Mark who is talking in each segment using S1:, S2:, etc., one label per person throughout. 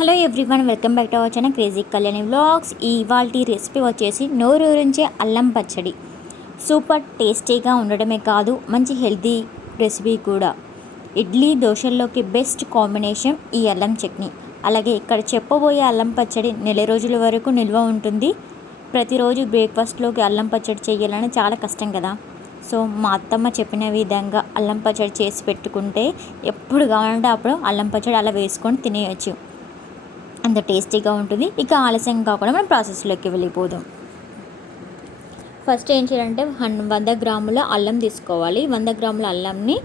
S1: Hello everyone welcome back to our channel crazy Kalyani vlogs. ఇవాళ recipe వచ్చేసి నోరూరించే అల్లం పచ్చడి. సూపర్ టేస్టీగా ఉండడమే కాదు మంచి హెల్తీ రెసిపీ కూడా. ఇడ్లీ దోశల్లోకి బెస్ట్ కాంబినేషన్ ఈ అల్లం చట్నీ. అలాగే ఇక్కడ చెప్పబోయే అల్లం పచ్చడి నెల రోజుల వరకు నిల్వ ఉంటుంది. ప్రతిరోజు బ్రేక్ఫాస్ట్లోకి అల్లం పచ్చడి చేయాలని చాలా కష్టం కదా. సో మా అత్తమ్మ చెప్పిన విధంగా అల్లం పచ్చడి చేసి పెట్టుకుంటే ఎప్పుడు కావాలంటే అప్పుడు అల్లం పచ్చడి అలా వేసుకొని తినేయచ్చు. అంత టేస్టీగా ఉంటుంది. ఇక ఆలస్యం కాకుండా మనం ప్రాసెస్లోకి వెళ్ళిపోదాం. ఫస్ట్ ఏం చేయాలంటే హన్ వంద గ్రాముల అల్లం తీసుకోవాలి. వంద గ్రాముల అల్లంని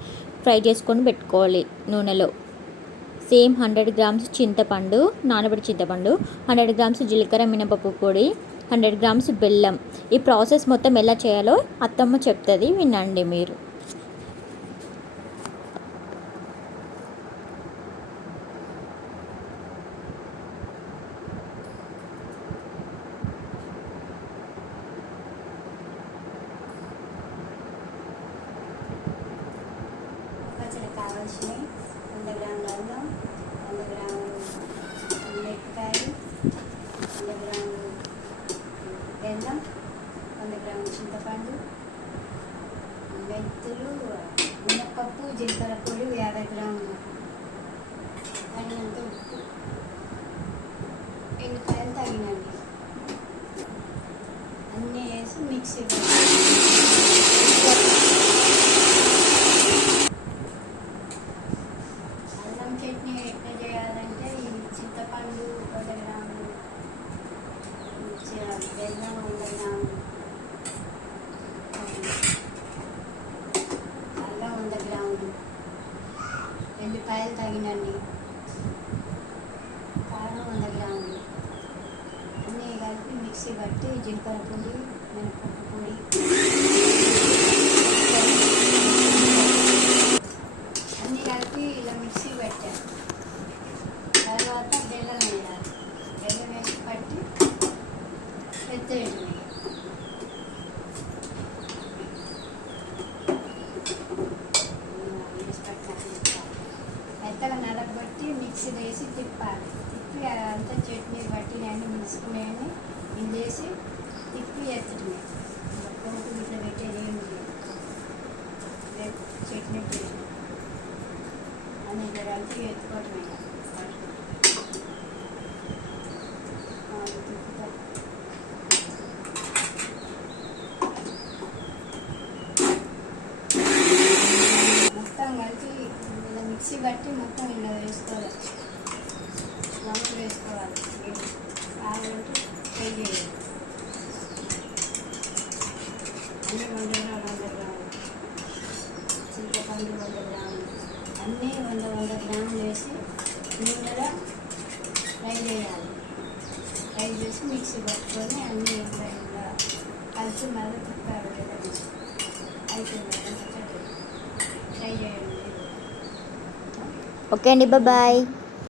S1: ఫ్రై చేసుకొని పెట్టుకోవాలి నూనెలో. సేమ్ హండ్రెడ్ గ్రామ్స్ చింతపండు నానబడి చింతపండు హండ్రెడ్ గ్రామ్స్ జీలకర్ర మినపప్పు పొడి హండ్రెడ్ గ్రామ్స్ బెల్లం. ఈ ప్రాసెస్ మొత్తం ఎలా చేయాలో అత్తమ్మ చెప్తుంది వినండి మీరు
S2: పచ్చడి కావాల్సినవి వంద గ్రాముల అల్లం వంద గ్రాములు మిరపకాయ వంద గ్రాములు బెల్లం వంద గ్రాములు చింతపండు మెంతులు మినప్పప్పు జీలకర్ర పొడి యాభై గ్రాములు. తగినంత ఉప్పు. ఎల్లిపాయలు తగినండి. అన్నీ వేసి మిక్సీ అల్లం చట్నీ ఎట్లా చేయాలంటే ఈ చింతపండు వంద గ్రాములు చి- బెల్లం వంద గ్రాములు అల్లం వంద గ్రాములు గ్రాములండి కారం వంద గ్రాములు అన్నీ కలిపి మిక్సీ పట్టి జీలకర్ర పొడి మినపప్పు పొడి. అన్నీ కలిపి ఇలా మిక్సీ పెట్టాను తర్వాత బెల్లం వేయాలి. బెల్లం వేసి పట్టి పెద్ద మిక్సీ వేసి తిప్పాలి తిప్పి అంతా చట్నీ బట్టి అన్నీ మిలుసుకునేవి ఇందేసి తిప్పి ఎత్తటమే పోపు ఇట్లా పెట్టేది ఏం లేదు. రేపు చట్నీ పెట్టి అన్ని కలిపి ఎత్తుకోవటమే మొత్తం కలిపి ఇలా మిక్సీ బట్టి మొత్తం ఇలా వేసుకోవాలి. నవ్వులు వేసుకోవాలి. కావాలంటే ఫ్రై చేయాలి. అన్నీ వంద గ్రాములు వంద గ్రాములు. చింతపండు వంద గ్రాములు. అన్నీ వంద వంద గ్రాములు వేసి నూనెలో ఫ్రై చేయాలి. ఫ్రై చేసి మిక్సీ పట్టుకొని అన్నీ ఇలా కలిసి మళ్ళీ తిప్పాలి అయిపోయింది?
S1: ఓకే అండి బాయ్